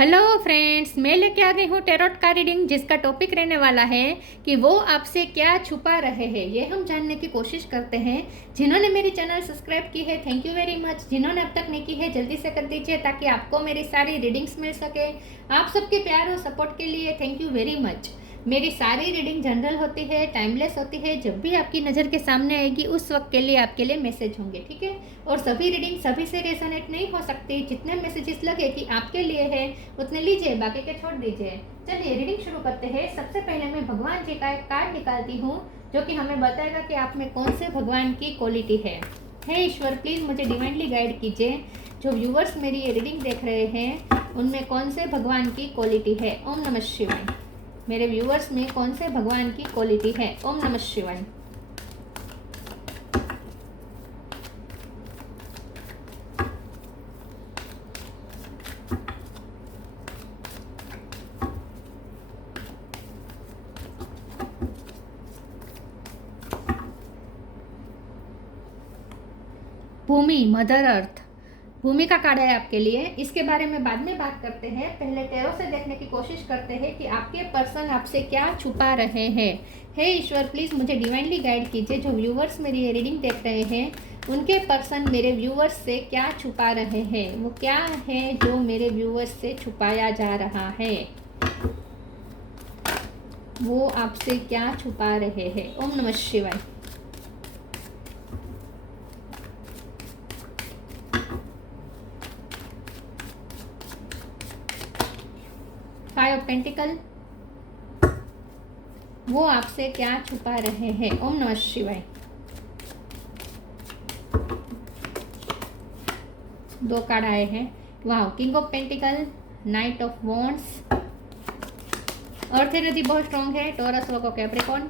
Hello friends, मैं लेके आ गई हूँ टैरोट का रीडिंग, जिसका टॉपिक रहने वाला है कि वो आपसे क्या छुपा रहे हैं। ये हम जानने की कोशिश करते हैं। जिन्होंने मेरी चैनल सब्सक्राइब की है, थैंक यू वेरी मच। जिन्होंने अब तक नहीं की है, जल्दी से कर दीजिए ताकि आपको मेरी सारी रीडिंग्स मिल सके। आप सबके प्यार और सपोर्ट के लिए थैंक यू वेरी मच। मेरी सारी रीडिंग जनरल होती है, टाइमलेस होती है। जब भी आपकी नज़र के सामने आएगी उस वक्त के लिए आपके लिए मैसेज होंगे, ठीक है। और सभी रीडिंग सभी से रेजोनेट नहीं हो सकती। जितने मैसेजेस लगे कि आपके लिए है उतने लीजिए, बाकी के छोड़ दीजिए। चलिए रीडिंग शुरू करते हैं। सबसे पहले मैं भगवान जी का एक कार्ड निकालती हूँ जो कि हमें बताएगा कि आप में कौन से भगवान की क्वालिटी है। हे ईश्वर, प्लीज़ मुझे डिवाइनली गाइड कीजिए। जो व्यूवर्स मेरी ये रीडिंग देख रहे हैं उनमें कौन से भगवान की क्वालिटी है। ओम नमः शिवाय। मेरे व्यूवर्स में कौन से भगवान की क्वालिटी है। ओम नमः शिवाय। भूमि, मदर अर्थ, भूमि का कार्ड है आपके लिए। इसके बारे में बाद में बात करते हैं। पहले टैरो से देखने की कोशिश करते हैं कि आपके पर्सन आपसे क्या छुपा रहे हैं। हे ईश्वर, प्लीज़ मुझे डिवाइनली गाइड कीजिए। जो व्यूवर्स मेरी ये रीडिंग देख रहे हैं उनके पर्सन मेरे व्यूवर्स से क्या छुपा रहे हैं। वो क्या है जो मेरे व्यूवर्स से छुपाया जा रहा है। वो आपसे क्या छुपा रहे हैं। ओम नमः शिवाय। फाइव ऑफ पेंटिकल, वो आपसे क्या छुपा रहे हैं। ओम नमः शिवाय। दो कार्ड आए हैं। वाह, king of pentacle, night of wands. Earth energy बहुत स्ट्रॉन्ग है। Taurus, Virgo, Capricorn.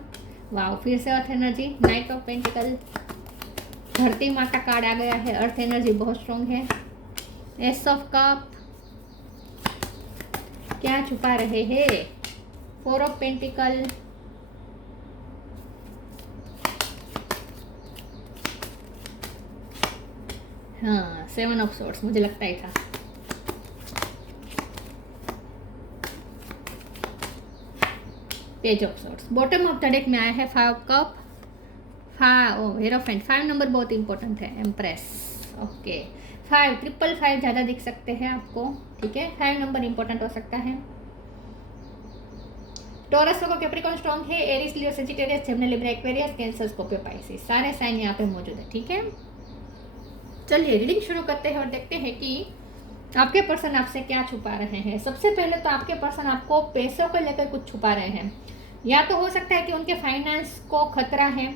वाह, फिर से earth energy, night of pentacle. धरती माता कार्ड आ गया है। अर्थ एनर्जी बहुत स्ट्रॉन्ग है। एस ऑफ कप, क्या छुपा रहे हैं। फोर ऑफ पेंटिकल, हाँ, सेवन ऑफ सोर्ड्स, मुझे लगता ही था। Page of swords. Bottom of the deck में आया है फाइव कप, हेरोफेंट। 5 नंबर बहुत इंपॉर्टेंट है। Empress, okay. 5 ट्रिपल 5 ज़्यादा दिख सकते हैं आपको, ठीक है। 5 नंबर इंपॉर्टेंट हो सकता है। टॉरस, वर्गो, कैप्रिकॉर्न स्ट्रॉन्ग है। Aries, Leo, Sagittarius, Gemini, Libra, Aquarius, Cancer, Scorpio, Pisces, सारे साइन यहाँ पे मौजूद है, ठीक है। चलिए रीडिंग शुरू करते हैं और देखते हैं कि आपके पर्सन आपसे क्या छुपा रहे हैं। सबसे पहले तो आपके पर्सन आपको पैसों को लेकर कुछ छुपा रहे हैं। या तो हो सकता है कि उनके फाइनेंस को खतरा है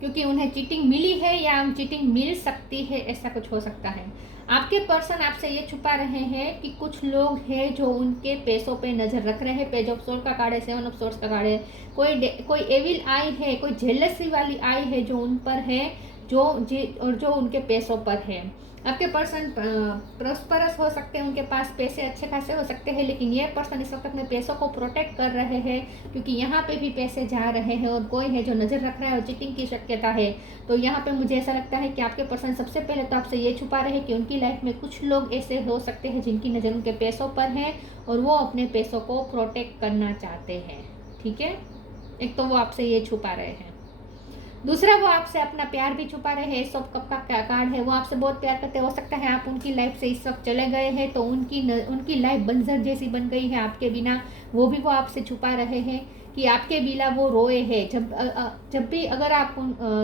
क्योंकि उन्हें चीटिंग मिली है या चीटिंग मिल सकती है, ऐसा कुछ हो सकता है। आपके पर्सन आपसे ये छुपा रहे हैं कि कुछ लोग हैं जो उनके पैसों पे नज़र रख रहे हैं। पेज ऑफ सोर्ड का कार्ड है, सेवन ऑफ सोर्ड्स का कार्ड है। कोई एविल आई है, कोई जेलसी वाली आई है जो उन पर है, जो उनके पैसों पर है। आपके पर्सन प्रॉस्परस हो सकते हैं, उनके पास पैसे अच्छे खासे हो सकते हैं, लेकिन ये पर्सन इस वक्त अपने पैसों को प्रोटेक्ट कर रहे हैं क्योंकि यहाँ पे भी पैसे जा रहे हैं और कोई है जो नज़र रख रहा है और चीटिंग की शक्यता है। तो यहाँ पे मुझे ऐसा लगता है कि आपके पर्सन सबसे पहले तो आपसे ये छुपा रहे हैं कि उनकी लाइफ में कुछ लोग ऐसे हो सकते हैं जिनकी नज़र उनके पैसों पर है और वो अपने पैसों को प्रोटेक्ट करना चाहते हैं, ठीक है। एक तो वो आपसे ये छुपा रहे हैं। दूसरा, वो आपसे अपना प्यार भी छुपा रहे हैं। सब कप का कार्ड है। वो आपसे बहुत प्यार करते हो सकता है आप उनकी लाइफ से इस वक्त चले गए हैं तो उनकी लाइफ बंजर जैसी बन गई है आपके बिना। वो भी वो आपसे छुपा रहे हैं कि आपके बिना वो रोए हैं। जब भी अगर आप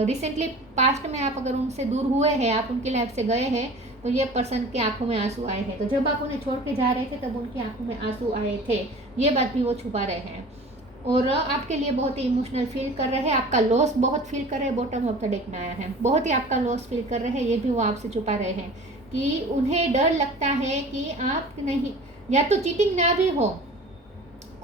रिसेंटली पास्ट में आप अगर उनसे दूर हुए हैं, आप उनकी लाइफ से गए हैं, तो ये पर्सन की आंखों में आंसू आए हैं। तो जब आप उन्हें छोड़ के जा रहे थे तब उनकी आंखों में आंसू आए थे। ये बात भी वो छुपा रहे हैं और आपके लिए बहुत ही इमोशनल फील कर रहे हैं। आपका लॉस बहुत फील कर रहे हैं। बॉटम ऑफ द डेक में आया है, बहुत ही आपका लॉस फील कर रहे हैं। ये भी वो आपसे छुपा रहे हैं कि उन्हें डर लगता है कि आप नहीं, या तो चीटिंग ना भी हो,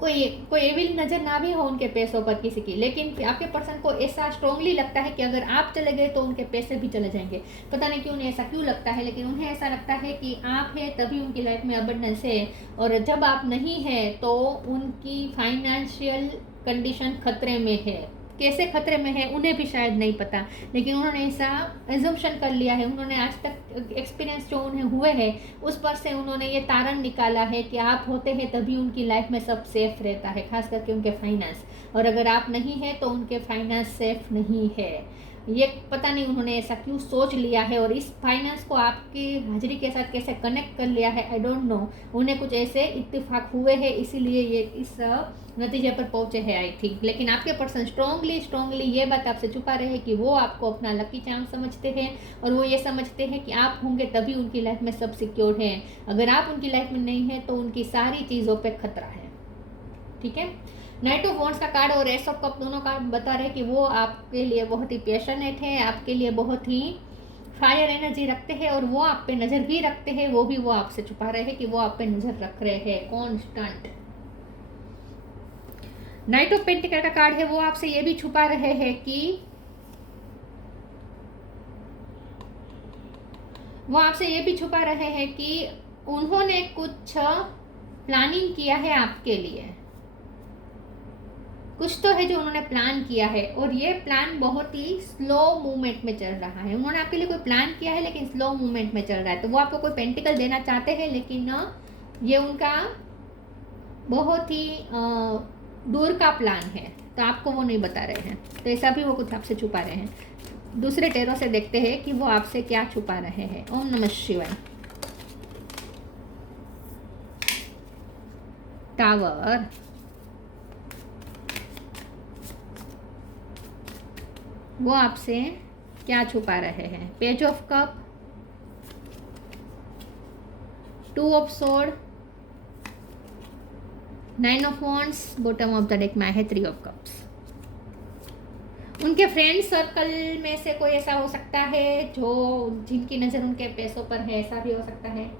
कोई एविल नज़र ना भी हो उनके पैसों पर किसी की, लेकिन आपके पर्सन को ऐसा स्ट्रांगली लगता है कि अगर आप चले गए तो उनके पैसे भी चले जाएंगे। पता नहीं क्यों उन्हें ऐसा क्यों लगता है, लेकिन उन्हें ऐसा लगता है कि आप है तभी उनकी लाइफ में अबंडेंस है और जब आप नहीं है तो उनकी फाइनेंशियल कंडीशन खतरे में है। कैसे खतरे में है उन्हें भी शायद नहीं पता, लेकिन उन्होंने ऐसा एजम्पशन कर लिया है। उन्होंने आज तक एक्सपीरियंस जो उन्हें हुए हैं उस पर से उन्होंने ये तारण निकाला है कि आप होते हैं तभी उनकी लाइफ में सब सेफ रहता है, खास करके उनके फाइनेंस, और अगर आप नहीं हैं तो उनके फाइनेंस सेफ नहीं है। ये पता नहीं उन्होंने ऐसा क्यों सोच लिया है और इस फाइनेंस को आपकी हाजिरी के साथ कैसे कनेक्ट कर लिया है, आई डोंट नो। उन्हें कुछ ऐसे इत्तेफाक हुए हैं इसीलिए ये इस नतीजे पर पहुंचे हैं आई थिंक। लेकिन आपके पर्सन स्ट्रांगली ये बात आपसे छुपा रहे हैं कि वो आपको अपना लकी चार्म समझते हैं और वो ये समझते हैं कि आप होंगे तभी उनकी लाइफ में सब सिक्योर है। अगर आप उनकी लाइफ में नहीं है तो उनकी सारी चीज़ों पर खतरा है। ठीक है, नाइट ऑफ वॉन्ड्स का कार्ड और एस ऑफ कप दोनों कार्ड बता रहे हैं कि वो आपके लिए बहुत ही पैशनेट है, आपके लिए बहुत ही फायर एनर्जी रखते हैं और वो आप पे नज़र भी रखते हैं। वो भी वो आपसे छुपा रहे हैं कि वो आप पे नज़र रख रहे हैं कॉन्स्टेंट। नाइट ऑफ पेंटिकल का कार्ड है, वो आपसे ये भी छुपा रहे हैं कि उन्होंने कुछ प्लानिंग किया है आपके लिए। कुछ तो है जो उन्होंने प्लान किया है और ये प्लान बहुत ही स्लो मूवमेंट में चल रहा है। उन्होंने आपके लिए कोई प्लान किया है लेकिन स्लो मूवमेंट में चल रहा है। तो वो आपको कोई पेंटिकल देना चाहते हैं लेकिन ये उनका बहुत ही दूर का प्लान है, तो आपको वो नहीं बता रहे हैं। तो ऐसा भी वो कुछ आपसे छुपा रहे हैं। दूसरे टेरों से देखते हैं कि वो आपसे क्या छुपा रहे हैं। ओम नमः शिवाय। टावर, वो आपसे क्या छुपा रहे हैं। Page of cup, 2 of sword, 9 of wands, bottom of the deck में है 3 ऑफ कप्स। उनके फ्रेंड सर्कल में से कोई ऐसा हो सकता है जो जिनकी नज़र उनके पैसों पर है, ऐसा भी हो सकता है।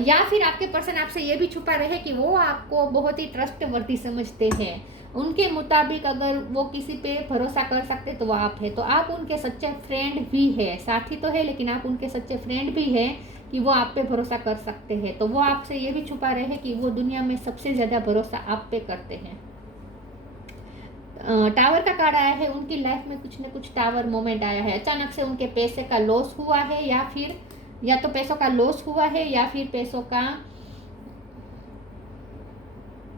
या फिर आपके पर्सन आपसे ये भी छुपा रहे हैं कि वो आपको बहुत ही ट्रस्टवर्दी समझते हैं। उनके मुताबिक अगर वो किसी पे भरोसा कर सकते तो वो आप है। तो आप उनके सच्चे फ्रेंड भी है, साथी तो है लेकिन आप उनके सच्चे फ्रेंड भी है कि वो आप पे भरोसा कर सकते हैं। तो वो आपसे ये भी छुपा रहे हैं कि वो दुनिया में सबसे ज़्यादा भरोसा आप पे करते हैं। टावर का कार्ड आया है, उनकी लाइफ में कुछ न कुछ टावर मोमेंट आया है। अचानक से उनके पैसे का लॉस हुआ है या फिर या तो पैसों का लॉस हुआ है या फिर पैसों का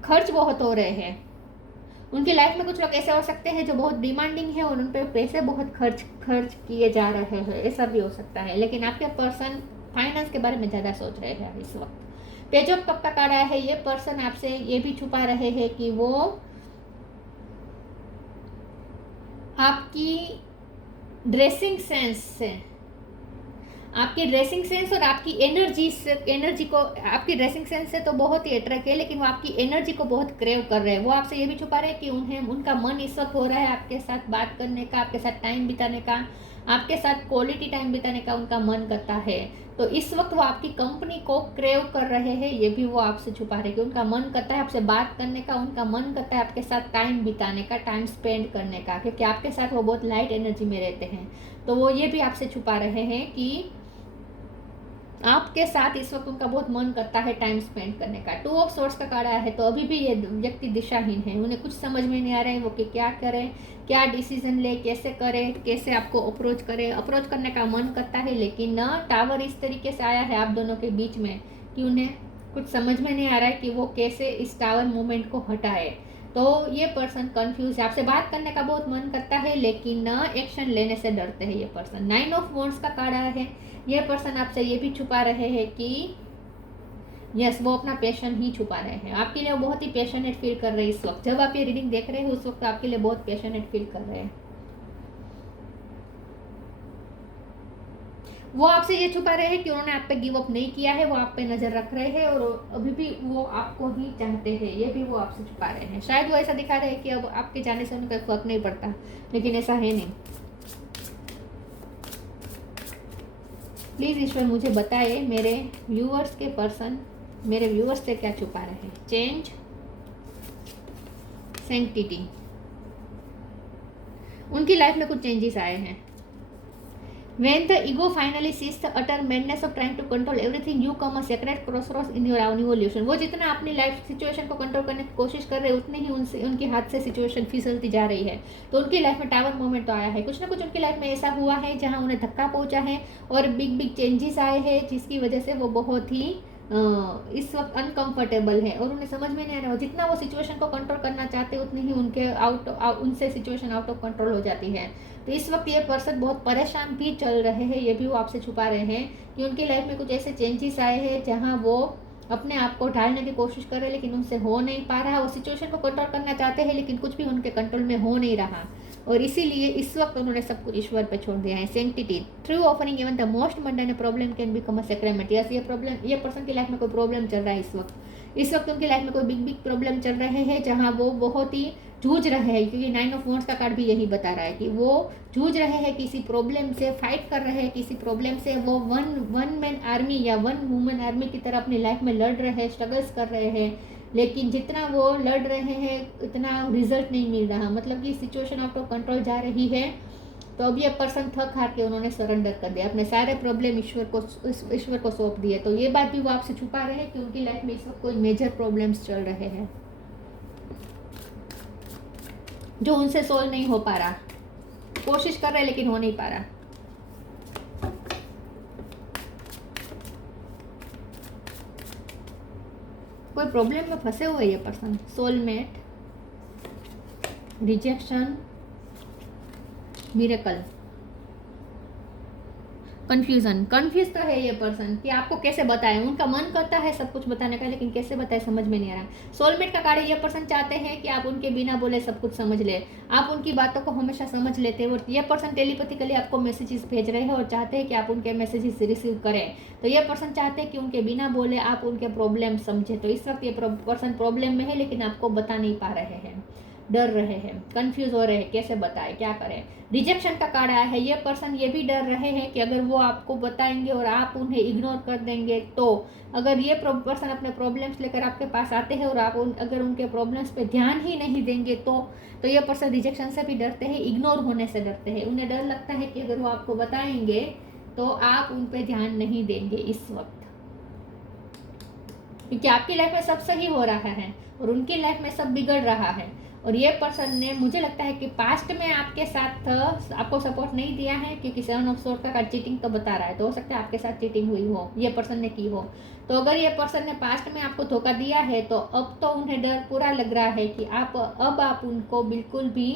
खर्च बहुत हो रहे हैं। उनकी लाइफ में कुछ लोग ऐसे हो सकते हैं जो बहुत डिमांडिंग है और उन पर पैसे बहुत खर्च किए जा रहे हैं, ऐसा भी हो सकता है। लेकिन आपके पर्सन फाइनेंस के बारे में ज़्यादा सोच रहे हैं इस वक्त। पेज ऑफ कप का कार्ड आया है, ये पर्सन आपसे ये भी छुपा रहे हैं कि वो आपकी ड्रेसिंग सेंस और आपकी एनर्जी को, आपकी ड्रेसिंग सेंस से तो बहुत ही अट्रैक्ट है लेकिन वो आपकी एनर्जी को बहुत क्रेव कर रहे हैं। वो आपसे ये भी छुपा रहे हैं कि उनका मन इस वक्त हो रहा है आपके साथ बात करने का, आपके साथ टाइम बिताने का, आपके साथ क्वालिटी टाइम बिताने का उनका मन करता है। तो इस वक्त वो आपकी कंपनी को क्रेव कर रहे हैं, ये भी वो आपसे छुपा रहे हैं कि उनका मन करता है आपसे बात करने का, उनका मन करता है आपके साथ टाइम बिताने का, टाइम स्पेंड करने का, क्योंकि आपके साथ वो बहुत लाइट एनर्जी में रहते हैं। तो वो ये भी आपसे छुपा रहे हैं कि आपके साथ इस वक्त उनका बहुत मन करता है टाइम स्पेंड करने का। 2 ऑफ सोर्ड्स का कार्ड आया है, तो अभी भी ये व्यक्ति दिशाहीन है। उन्हें कुछ समझ में नहीं आ रहा है वो कि क्या करें, क्या डिसीजन ले, कैसे करें, कैसे आपको अप्रोच करें। अप्रोच करने का मन करता है लेकिन टावर इस तरीके से आया है आप दोनों के बीच में कि उन्हें कुछ समझ में नहीं आ रहा है कि वो कैसे इस टावर मूवमेंट को हटाए। तो ये पर्सन कंफ्यूज है। आपसे बात करने का बहुत मन करता है लेकिन एक्शन लेने से डरते हैं ये पर्सन। 9 ऑफ वॉन्ड्स का कार्ड आया है, ये पर्सन आपसे ये भी छुपा रहे हैं कि यस वो अपना पैशन ही छुपा रहे हैं। आपके लिए वो बहुत ही पैशनेट फील कर रहे हैं इस वक्त। जब आप ये रीडिंग देख रहे हैं उस वक्त आपके लिए बहुत पैशनेट फील कर रहे हैं। वो आपसे ये छुपा रहे हैं कि उन्होंने आप पे गिव अप नहीं किया है, वो आप पे नज़र रख रहे हैं और अभी भी वो आपको ही चाहते हैं, ये भी वो आपसे छुपा रहे हैं। शायद वो ऐसा दिखा रहे हैं कि अब आपके जाने से उनका फर्क नहीं पड़ता, लेकिन ऐसा है नहीं। प्लीज़ ईश्वर मुझे बताए मेरे व्यूअर्स के पर्सन मेरे व्यूअर्स से क्या छुपा रहे हैं। चेंज, सैंक्टिटी, उनकी लाइफ में कुछ चेंजेस आए हैं। When the ego finally sees the utter madness of trying to control everything, you come a sacred crossroads in your own evolution. वो जितना अपनी लाइफ सिचुएशन को कंट्रोल करने की कोशिश कर रहे हैं उतनी ही उनसे उनके हाथ से सिचुएशन फिसलती जा रही है। तो उनकी लाइफ में टावर मोमेंट तो आया है, कुछ ना कुछ उनकी लाइफ में ऐसा हुआ है जहाँ उन्हें धक्का पहुंचा है और बिग बिग चेंजेस आए हैं जिसकी वजह से वो बहुत ही इस वक्त अनकंफर्टेबल है और उन्हें समझ में नहीं आ रहा। जितना वो सिचुएशन को कंट्रोल करना चाहते हैं उतनी ही उनके उनसे सिचुएशन आउट ऑफ कंट्रोल हो जाती है। तो इस वक्त ये पर्सन बहुत परेशान भी चल रहे हैं, ये भी वो आपसे छुपा रहे हैं कि उनकी लाइफ में कुछ ऐसे चेंजेस आए हैं जहाँ वो अपने आप को ढालने की कोशिश कर रहे हैं लेकिन उनसे हो नहीं पा रहा। वो सिचुएशन को कंट्रोल करना चाहते हैं लेकिन कुछ भी उनके कंट्रोल में हो नहीं रहा और इसीलिए इस वक्त उन्होंने सब कुछ ईश्वर पे छोड़ दिया है। सेंटिटी through offering even the most mundane problem can become a sacrament. Yes, ये पर्सन की लाइफ में कोई प्रॉब्लम चल रहा है इस वक्त उनकी लाइफ में कोई बिग बिग प्रॉब्लम चल रहे हैं जहाँ वो बहुत ही जूझ रहे हैं, क्योंकि 9 ऑफ वॉन्ड्स का कार्ड भी यही बता रहा है कि वो जूझ रहे हैं किसी प्रॉब्लम से, फाइट कर रहे हैं किसी प्रॉब्लम से। वो वन मैन आर्मी या वन वुमेन आर्मी की तरह अपनी लाइफ में लड़ रहे हैं, स्ट्रगल्स कर रहे हैं, लेकिन जितना वो लड़ रहे हैं इतना रिजल्ट नहीं मिल रहा। मतलब कि सिचुएशन आउट ऑफ कंट्रोल जा रही है। तो अब ये पर्सन थक हार के उन्होंने सरेंडर कर दिया, अपने सारे प्रॉब्लम ईश्वर को सौंप दिए। तो ये बात भी वो आपसे छुपा रहे हैं कि उनकी लाइफ में इस वक्त कोई मेजर प्रॉब्लम्स चल रहे हैं जो उनसे सोल्व नहीं हो पा रहा। कोशिश कर रहे हैं लेकिन हो नहीं पा रहा। कोई प्रॉब्लम में फंसे हुए ये person. Soulmate, rejection, miracle, confuse तो है ये पर्सन कि आपको कैसे बताएं। उनका मन करता है सब कुछ बताने का लेकिन कैसे बताएं समझ में नहीं आ रहा। सोलमेट का कार्ड ये पर्सन चाहते हैं कि आप उनके बिना बोले सब कुछ समझ ले, आप उनकी बातों को हमेशा समझ लेते हैं और ये पर्सन टेलीपैथिकली आपको मैसेजेस भेज रहे हैं और चाहते हैं कि आप उनके मैसेजेस रिसीव करें। तो ये पर्सन चाहते हैं कि उनके बिना बोले आप उनके प्रॉब्लम समझे। तो इस वक्त ये पर्सन प्रॉब्लम में है लेकिन आपको बता नहीं पा रहे हैं, डर रहे हैं, कंफ्यूज हो रहे हैं, कैसे बताएं, क्या करें। रिजेक्शन का कार्ड आया है। ये पर्सन ये भी डर रहे हैं कि अगर वो आपको बताएंगे और आप उन्हें इग्नोर कर देंगे तो अगर ये पर्सन अपने प्रॉब्लम्स लेकर आपके पास आते हैं और आप अगर उनके प्रॉब्लम्स पे ध्यान ही नहीं देंगे तो ये पर्सन रिजेक्शन से भी डरते हैं, इग्नोर होने से डरते हैं। उन्हें डर लगता है कि अगर वो आपको बताएंगे तो आप उन पर ध्यान नहीं देंगे इस वक्त, क्योंकि आपकी लाइफ में सब सही हो रहा है और उनकी लाइफ में सब बिगड़ रहा है। और ये पर्सन ने, मुझे लगता है कि पास्ट में आपके साथ आपको सपोर्ट नहीं दिया है, क्योंकि 7 ऑफ सोर्ड का कार्ड चीटिंग तो बता रहा है। तो हो सकता है आपके साथ चीटिंग हुई हो, ये पर्सन ने की हो। तो अगर ये पर्सन ने पास्ट में आपको धोखा दिया है तो अब तो उन्हें डर पूरा लग रहा है कि अब आप उनको बिल्कुल भी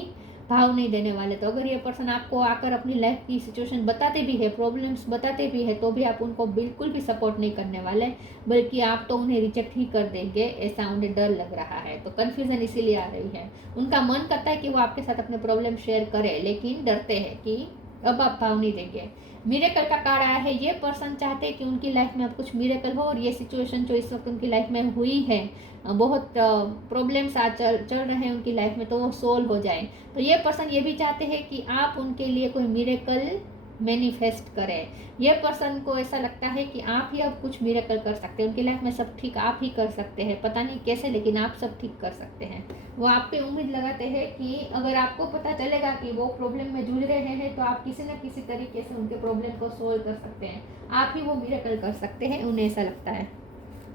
भाव नहीं देने वाले। तो अगर ये पर्सन आपको आकर अपनी लाइफ की सिचुएशन बताते भी है, प्रॉब्लम्स बताते भी है, तो भी आप उनको बिल्कुल भी सपोर्ट नहीं करने वाले, बल्कि आप तो उन्हें रिजेक्ट ही कर देंगे, ऐसा उन्हें डर लग रहा है। तो कन्फ्यूजन इसीलिए आ रही है। उनका मन करता है कि वो आपके साथ अपने प्रॉब्लम शेयर करे लेकिन डरते हैं कि अब आप भाव नहीं देंगे। मिरेकल का कार्ड आया है। ये पर्सन चाहते हैं कि उनकी लाइफ में अब कुछ मिरेकल हो और ये सिचुएशन जो इस वक्त उनकी लाइफ में हुई है, बहुत प्रॉब्लम्स आज चल रहे हैं उनकी लाइफ में, तो वो सोल्व हो जाए। तो ये पर्सन ये भी चाहते हैं कि आप उनके लिए कोई मिरेकल मैनिफेस्ट करें। ये पर्सन को ऐसा लगता है कि आप ही अब कुछ मिरेकल कर सकते हैं, उनकी लाइफ में सब ठीक आप ही कर सकते हैं, पता नहीं कैसे लेकिन आप सब ठीक कर सकते हैं। वो आप पे उम्मीद लगाते हैं कि अगर आपको पता चलेगा कि वो प्रॉब्लम में जूझ रहे हैं तो आप किसी न किसी तरीके से उनके प्रॉब्लम को सोल्व कर सकते हैं, आप ही वो मिरेकल कर सकते हैं, उन्हें ऐसा लगता है।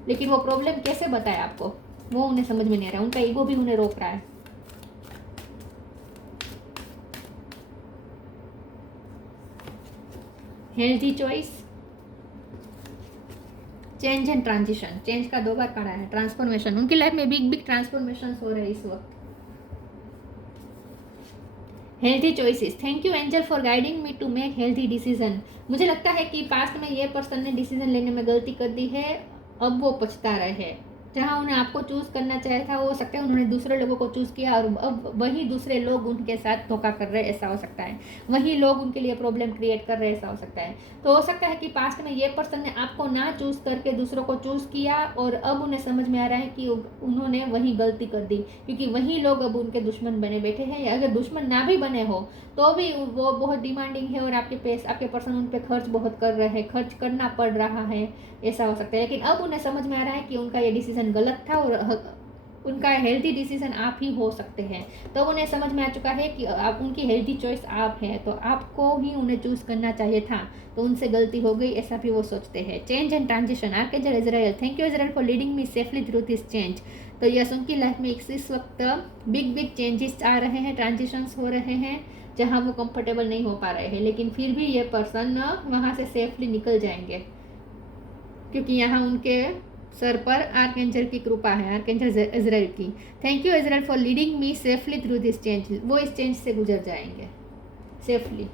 लेकिन वो प्रॉब्लम कैसे बताए आपको, वो उन्हें समझ में नहीं आ रहा। उनका ईगो भी उन्हें रोक रहा है। Healthy choice, change and transition. Change का 2 बार कार्ड आया है। ट्रांसफॉर्मेशन, उनकी लाइफ में बिग बिग ट्रांसफॉर्मेशन हो रहे हैं इस वक्त। Healthy choices, thank you Angel for guiding me to make healthy decision. मुझे लगता है कि पास्ट में ये पर्सन ने डिसीजन लेने में गलती कर दी है, अब वो पछता रहे हैं। जहाँ उन्हें आपको चूज़ करना चाहिए था, हो सकता है उन्होंने दूसरे लोगों को चूज़ किया और अब वही दूसरे लोग उनके साथ धोखा कर रहे हैं, ऐसा हो सकता है। वही लोग उनके लिए प्रॉब्लम क्रिएट कर रहे हैं, ऐसा हो सकता है। तो हो सकता है कि पास्ट में ये पर्सन ने आपको ना चूज़ करके दूसरों को चूज़ किया और अब उन्हें समझ में आ रहा है कि उन्होंने वही गलती कर दी, क्योंकि वही लोग अब उनके दुश्मन बने बैठे हैं। या अगर दुश्मन ना भी बने हो तो भी वो बहुत डिमांडिंग है और आपके पर्सन उन पर खर्च बहुत कर रहे हैं, खर्च करना पड़ रहा है, ऐसा हो सकता है। लेकिन अब उन्हें समझ में आ रहा है कि उनका ये डिसीजन गलत था और उनका हेल्दी डिसीजन आप ही हो सकते हैं। तो उन्हें समझ में आ चुका है कि आप उनकी हेल्दी चॉइस आप हैं, तो आपको ही उन्हें चूज़ करना चाहिए था, तो उनसे गलती हो गई, ऐसा भी वो सोचते हैं। Change and transition, archangel Israel, thank you Israel for leading me safely through this change. तो यस, उनकी लाइफ में इस वक्त बिग चेंजेस आ रहे हैं, ट्रांजिशंस हो रहे हैं, जहाँ वो कंफर्टेबल नहीं हो पा रहे हैं, लेकिन फिर भी ये पर्सन वहाँ से सेफली निकल जाएंगे, क्योंकि यहाँ उनके सर पर आर्कएंजल की कृपा है, आर्कएंजल इजराइल की। Thank you Israel for leading me safely through this change. वो इस चेंज से गुजर जाएंगे सेफली।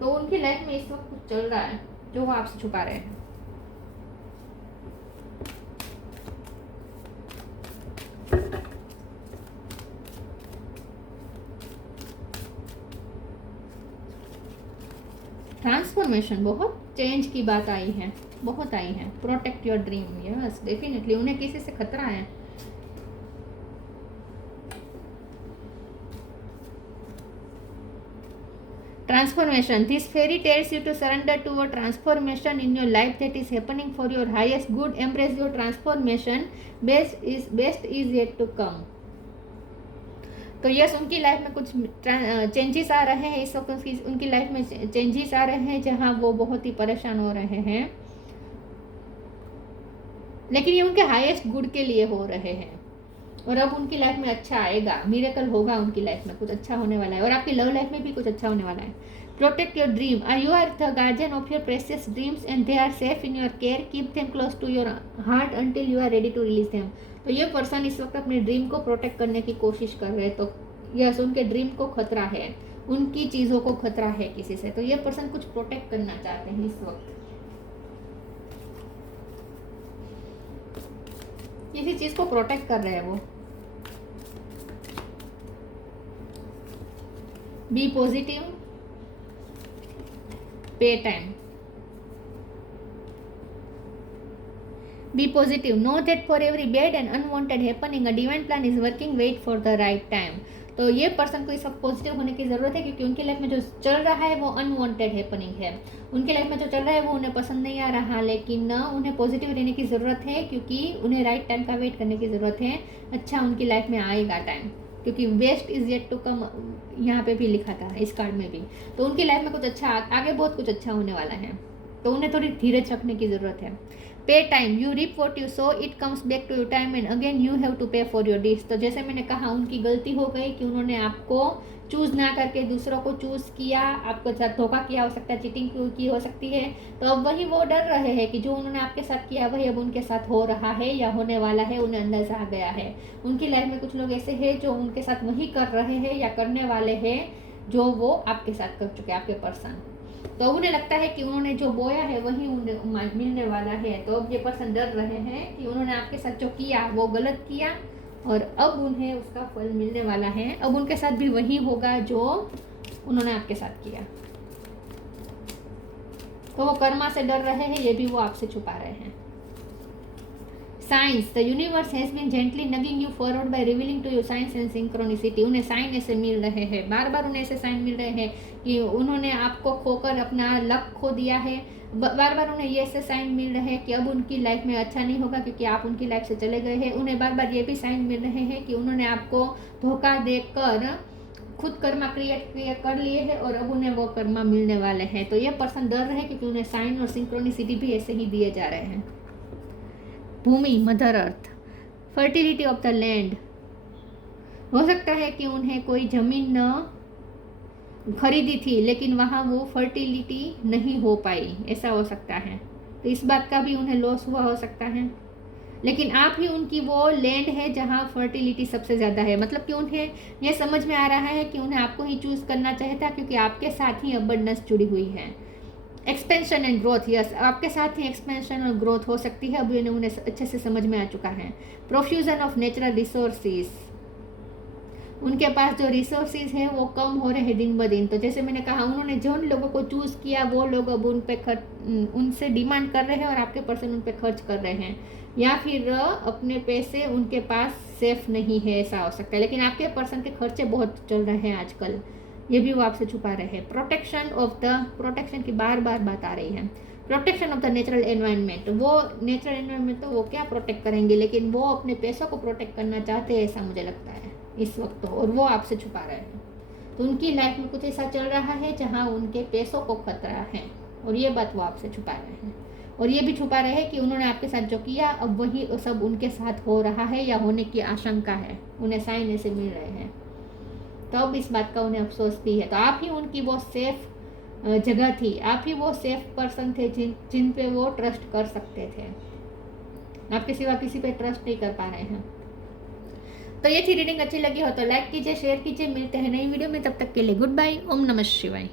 तो उनकी लाइफ में इस वक्त कुछ चल रहा है जो वो आपसे छुपा रहे हैं। ट्रांसफॉर्मेशन, बहुत चेंज की बात आई है, बहुत आई है। Protect your dream, yes definitely उन्हें किसी से खतरा है। Transformation, this fairy tells you to surrender to a transformation in your life that is happening for your highest good. Embrace your transformation, best is yet to come. तो yes, उनकी life में कुछ changes आ रहे हैं इस वक्त, उनकी life में चेंजेस आ रहे हैं जहां वो बहुत ही परेशान हो रहे हैं, लेकिन ये उनके हाईएस्ट गुड के लिए हो रहे हैं, और अब उनकी लाइफ में अच्छा आएगा, मिरेकल होगा उनकी लाइफ में, कुछ अच्छा होने वाला है, और आपकी लव लाइफ में भी कुछ अच्छा होने वाला है। Protect your dream, you are the guardian of your precious dreams and they are safe in your care, keep them close to your heart until you are ready to release them. तो ये person इस वक्त अपने dream को protect करने की कोशिश कर रहे हैं, तो यस, उनके ड्रीम को खतरा है, उनकी चीज़ों को खतरा है किसी से, तो ये पर्सन कुछ प्रोटेक्ट करना चाहते हैं इस वक्त, किसी चीज़ को प्रोटेक्ट कर रहे हैं वो। Be positive, pay time, be positive, know that for every bad and unwanted happening a divine plan is working, wait for the right time. तो ये पर्सन को इस वक्त पॉजिटिव होने की ज़रूरत है, क्योंकि उनकी लाइफ में जो चल रहा है वो अनवांटेड हैपनिंग है। उनकी लाइफ में जो चल रहा है वो उन्हें पसंद नहीं आ रहा, लेकिन उन्हें पॉजिटिव रहने की ज़रूरत है, क्योंकि उन्हें राइट टाइम का वेट करने की ज़रूरत है। अच्छा उनकी लाइफ में आएगा टाइम, क्योंकि best is yet to come यहाँ पे भी लिखा था इस कार्ड में भी। तो उनकी लाइफ में कुछ अच्छा आगे बहुत कुछ अच्छा होने वाला है, तो उन्हें थोड़ी धीरज रखने की ज़रूरत है। Pay time, you reap what you sow, it comes back to your time and again you have to pay for your deeds. तो जैसे मैंने कहा, उनकी गलती हो गई कि उन्होंने आपको चूज़ ना करके दूसरों को चूज़ किया, आपको साथ धोखा किया हो सकता है, चीटिंग की हो सकती है। तो अब वही वो डर रहे हैं कि जो उन्होंने आपके साथ किया वही अब उनके साथ हो रहा है या होने वाला है, उन्हें अंदाजा आ गया है। उनकी लाइफ में कुछ लोग ऐसे हैं जो उनके साथ वही कर रहे हैं या करने वाले हैं जो वो आपके साथ कर चुके हैं, आपके पर्सन। तो उन्हें लगता है कि उन्होंने जो बोया है वही उन्हें मिलने वाला है। तो अब ये पर्सन डर रहे हैं कि उन्होंने आपके साथ जो किया वो गलत किया, और अब उन्हें उसका फल मिलने वाला है। अब उनके साथ भी वही होगा जो उन्होंने आपके साथ किया। तो वो कर्मा से डर रहे हैं, ये भी वो आपसे छुपा रहे हैं। Science, the universe has been gently nudging you forward by revealing to you science and synchronicity. उन्हें साइन ऐसे मिल रहे हैं, बार बार उन्हें ऐसे साइन मिल रहे हैं कि उन्होंने आपको खोकर अपना लक खो दिया है। बार बार उन्हें ये ऐसे साइन मिल रहे हैं कि अब उनकी लाइफ में अच्छा नहीं होगा, क्योंकि आप उनकी लाइफ से चले गए हैं। उन्हें बार बार ये भी साइन मिल रहे हैं कि उन्होंने आपको धोखा देकर खुद कर्मा क्रिएट कर लिए हैं, और अब उन्हें वो कर्मा मिलने वाले हैं। तो ये पर्सन डर रहे हैं क्योंकि उन्हें साइन और सिंक्रोनिसिटी भी ऐसे ही दिए जा रहे हैं। भूमि, mother earth, fertility of the land, हो सकता है कि उन्हें कोई ज़मीन न खरीदी थी लेकिन वहाँ वो फर्टिलिटी नहीं हो पाई, ऐसा हो सकता है। तो इस बात का भी उन्हें लॉस हुआ हो सकता है, लेकिन आप ही उनकी वो लैंड है जहाँ फर्टिलिटी सबसे ज़्यादा है। मतलब कि उन्हें यह समझ में आ रहा है कि उन्हें आपको ही चूज़ करना चाहिए था, क्योंकि आपके साथ ही अबंडेंस जुड़ी हुई है। एक्सपेंशन एंड ग्रोथ, यस, आपके साथ ही एक्सपेंशन और ग्रोथ हो सकती है, अब उन्हें अच्छे से समझ में आ चुका है। प्रोफ्यूजन ऑफ नेचुरल रिसोर्सेज, उनके पास जो रिसोर्सेज है वो कम हो रहे हैं दिन ब दिन। तो जैसे मैंने कहा, उन्होंने जिन लोगों को चूज़ किया वो लोग अब उनसे डिमांड कर रहे हैं, और आपके पर्सन उन पर खर्च कर रहे हैं, या फिर अपने पैसे उनके पास सेफ नहीं है, ऐसा हो सकता है। लेकिन आपके पर्सन के खर्चे बहुत चल रहे हैं आजकल, ये भी वो आपसे छुपा रहे हैं। प्रोटेक्शन ऑफ द, प्रोटेक्शन की बार बार बात आ रही है। Protection of the natural environment, वो नेचुरल एनवायरनमेंट तो वो क्या प्रोटेक्ट करेंगे, लेकिन वो अपने पैसों को प्रोटेक्ट करना चाहते हैं, ऐसा मुझे लगता है इस वक्त, और वो आपसे छुपा रहे हैं। तो उनकी लाइफ में कुछ ऐसा चल रहा है जहाँ उनके पैसों को खतरा है, और ये बात वो आपसे छुपा रहे हैं। और ये भी छुपा रहे हैं कि उन्होंने आपके साथ जो किया अब वही सब उनके साथ हो रहा है या होने की आशंका है, उन्हें साइन ऐसे मिल रहे हैं। तो अब इस बात का उन्हें अफसोस भी है। तो आप ही उनकी वो सेफ जगह थी, आप ही वो सेफ पर्सन थे जिन पे वो ट्रस्ट कर सकते थे। आपके सिवा किसी पे ट्रस्ट नहीं कर पा रहे हैं। तो ये थी रीडिंग, अच्छी लगी हो तो लाइक कीजिए, शेयर कीजिए। मिलते हैं नई वीडियो में, तब तक के लिए गुड बाय। ओम नमः शिवाय।